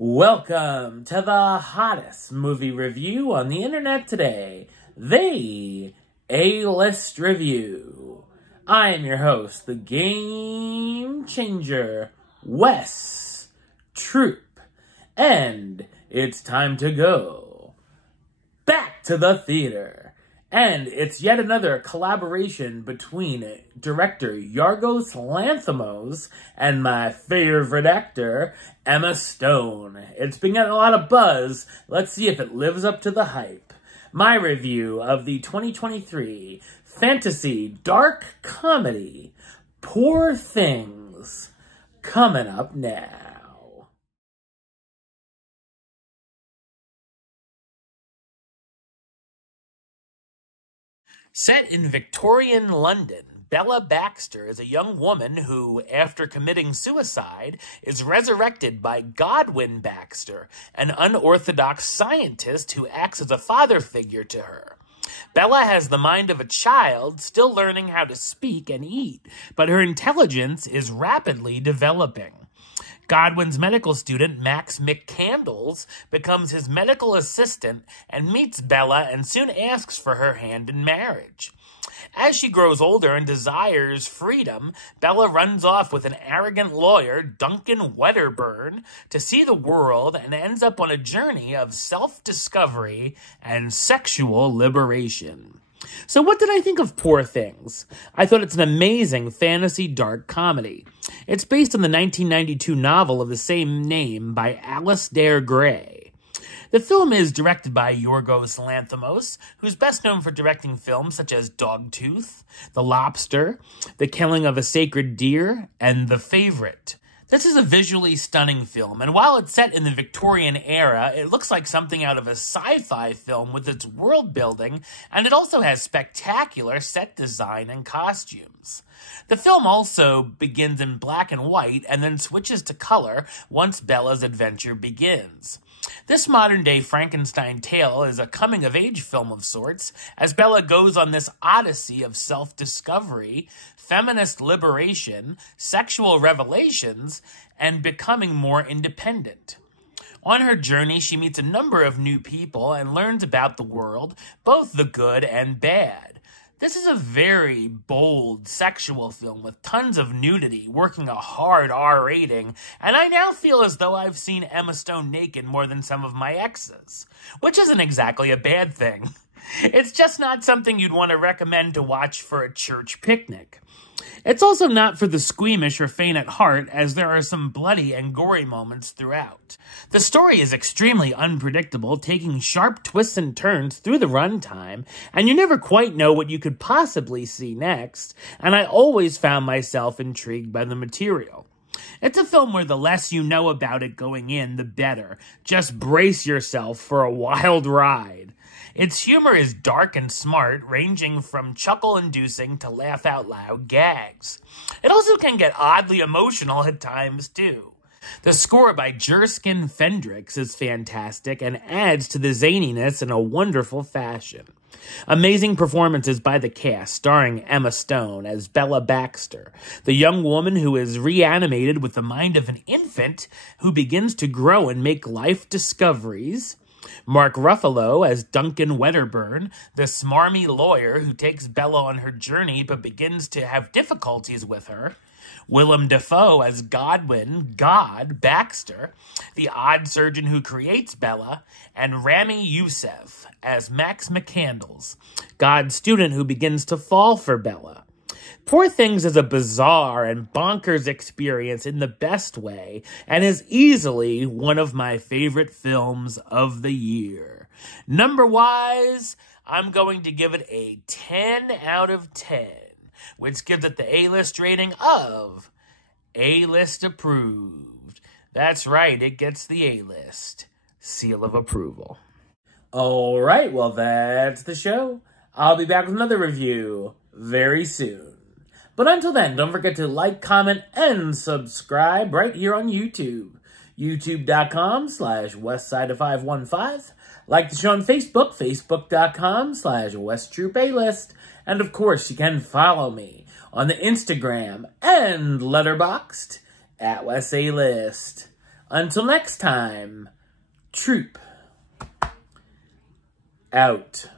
Welcome to the hottest movie review on the internet today, the A-List Review. I am your host, the Game Changer, Wes Troop, and it's time to go back to the theater. And it's yet another collaboration between director Yorgos Lanthimos and my favorite actor, Emma Stone. It's been getting a lot of buzz. Let's see if it lives up to the hype. My review of the 2023 fantasy dark comedy, Poor Things, coming up now. Set in Victorian London, Bella Baxter is a young woman who, after committing suicide, is resurrected by Godwin Baxter, an unorthodox scientist who acts as a father figure to her. Bella has the mind of a child, still learning how to speak and eat, but her intelligence is rapidly developing. Godwin's medical student, Max McCandles, becomes his medical assistant and meets Bella and soon asks for her hand in marriage. As she grows older and desires freedom, Bella runs off with an arrogant lawyer, Duncan Wedderburn, to see the world and ends up on a journey of self-discovery and sexual liberation. So what did I think of Poor Things? I thought it's an amazing fantasy dark comedy. It's based on the 1992 novel of the same name by Alasdair Gray. The film is directed by Yorgos Lanthimos, who's best known for directing films such as Dogtooth, The Lobster, The Killing of a Sacred Deer, and The Favorite. This is a visually stunning film, and while it's set in the Victorian era, it looks like something out of a sci-fi film with its world building, and it also has spectacular set design and costumes. The film also begins in black and white and then switches to color once Bella's adventure begins. This modern-day Frankenstein tale is a coming-of-age film of sorts, as Bella goes on this odyssey of self-discovery, feminist liberation, sexual revelations, and becoming more independent. On her journey, she meets a number of new people and learns about the world, both the good and bad. This is a very bold sexual film with tons of nudity, working a hard R rating, and I now feel as though I've seen Emma Stone naked more than some of my exes, which isn't exactly a bad thing. It's just not something you'd want to recommend to watch for a church picnic. It's also not for the squeamish or faint at heart, as there are some bloody and gory moments throughout. The story is extremely unpredictable, taking sharp twists and turns through the runtime, and you never quite know what you could possibly see next, and I always found myself intrigued by the material. It's a film where the less you know about it going in, the better. Just brace yourself for a wild ride. Its humor is dark and smart, ranging from chuckle-inducing to laugh-out-loud gags. It also can get oddly emotional at times, too. The score by Jerskin Fendrix is fantastic and adds to the zaniness in a wonderful fashion. Amazing performances by the cast, starring Emma Stone as Bella Baxter, the young woman who is reanimated with the mind of an infant who begins to grow and make life discoveries. Mark Ruffalo as Duncan Wedderburn, the smarmy lawyer who takes Bella on her journey but begins to have difficulties with her. Willem Dafoe as Godwin Baxter, the odd surgeon who creates Bella, and Rami Youssef as Max McCandles, God's student who begins to fall for Bella. Poor Things is a bizarre and bonkers experience in the best way, and is easily one of my favorite films of the year. Number-wise, I'm going to give it a 10 out of 10, which gives it the A-list rating of A-list approved. That's right, it gets the A-list seal of approval. All right, well, that's the show. I'll be back with another review very soon. But until then, don't forget to like, comment, and subscribe right here on YouTube. YouTube.com/Westside515. Like the show on Facebook, Facebook.com/WesTroopAlist. And of course, you can follow me on the Instagram and Letterboxd at WesAlist. Until next time, troop out.